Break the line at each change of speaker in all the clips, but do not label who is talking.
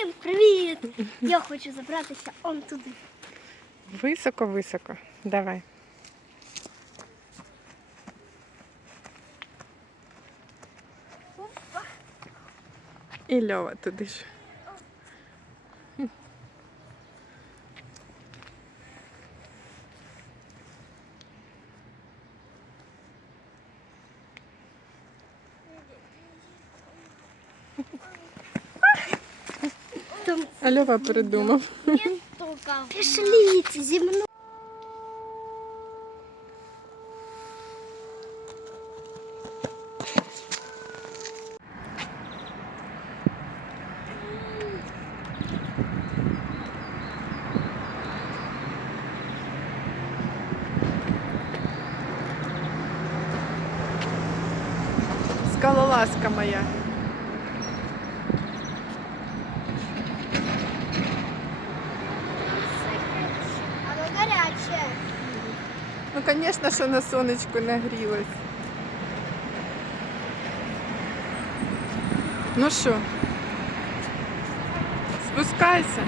Всім привіт! Я хочу забратися он туди.
Високо-високо. Давай. І Льова туди ж.
Там
А Льова придумав.
штука. Пішліть зі мною.
Скалолазка моя. Ну, звісно, що на сонечку нагрілась. Ну що, спускайся.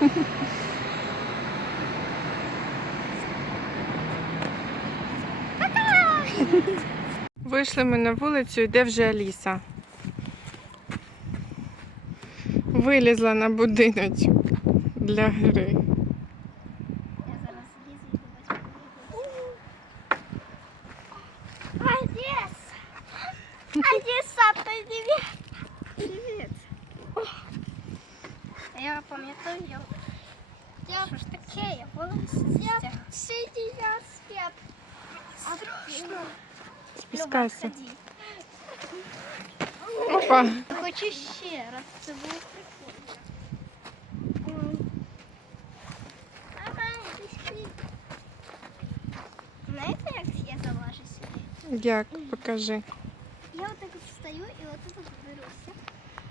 Вийшли ми на вулицю, йде вже Аліса. Вилізла на будиночок для гри.
Одесса! Одесса, привет! Привет! Я пам'ятаю, я... Я... Що ж таке, я волосся Я сиділа свят. Страшно.
Спускайся.
Люба, ходи.
Опа.
Хочу ще раз, це було прикольно. Ага, пішли. Знаєте, як я залажу сюди?
Як? Покажи.
Я отак от встаю і отут от беруся.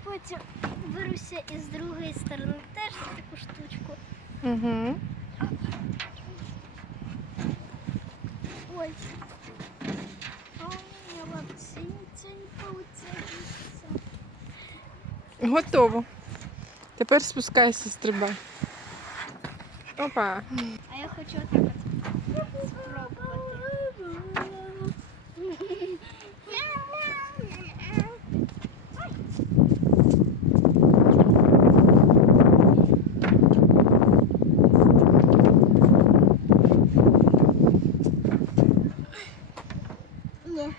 Потім беруся із другої сторони теж за таку штучку.
Угу.
Ой. Не.
Готово. Тепер спускайся, стрибай. Опа.
А я хочу отак от спробувати. Ні.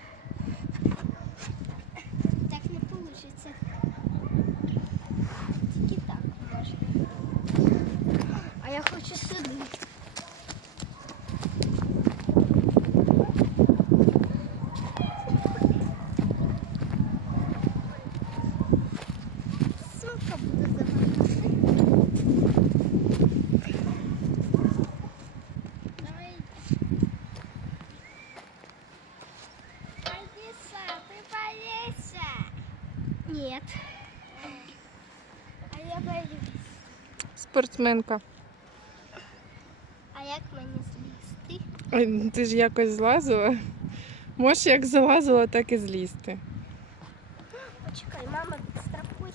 Хочу сюди. Сумка буде забрати. Давай. Ты боишься? Нет. А я боюсь.
Спортсменка. Ти ж якось злазила. Можеш як залазила, так і злізти.
Почекай, мама, страхуй.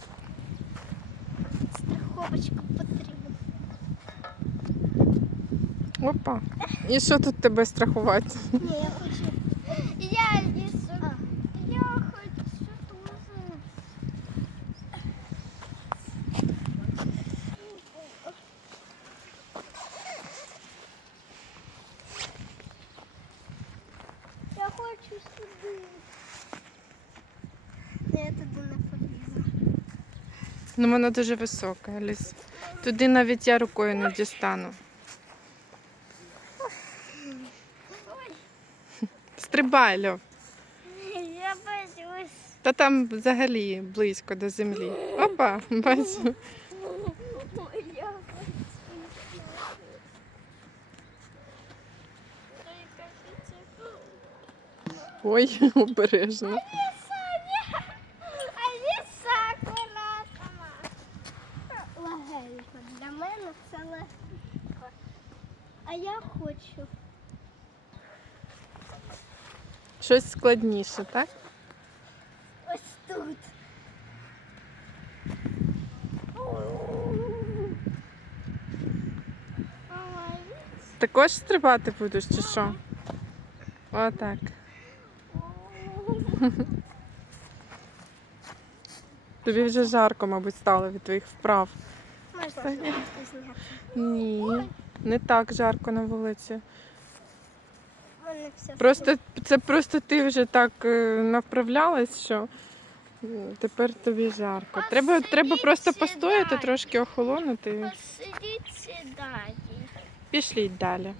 Страховочка потрібна.
Опа. І що тут тебе страхувати?
Ні, я хочу. Я лісу. Я хочу тоже. Я хочу сюди. Я туди не полізу.
Ну воно дуже високе, Аліс. Туди навіть я рукою не дістану. Стрибай, Льов.
Я боюсь.
Та там взагалі близько до землі. Опа, бачу.
Я
Ой, обережно.
Для мене це легенько. А я хочу.
Щось складніше, так?
Ось тут.
Також стрибати будеш чи що? Отак. Тобі вже жарко, мабуть, стало від твоїх вправ.
Можна.
Ні, не так жарко на вулиці. Просто це просто ти вже так е, навправлялась, що тепер тобі жарко. Треба, треба просто постояти, трошки охолонути.
Посидіть далі.
Пішліть далі.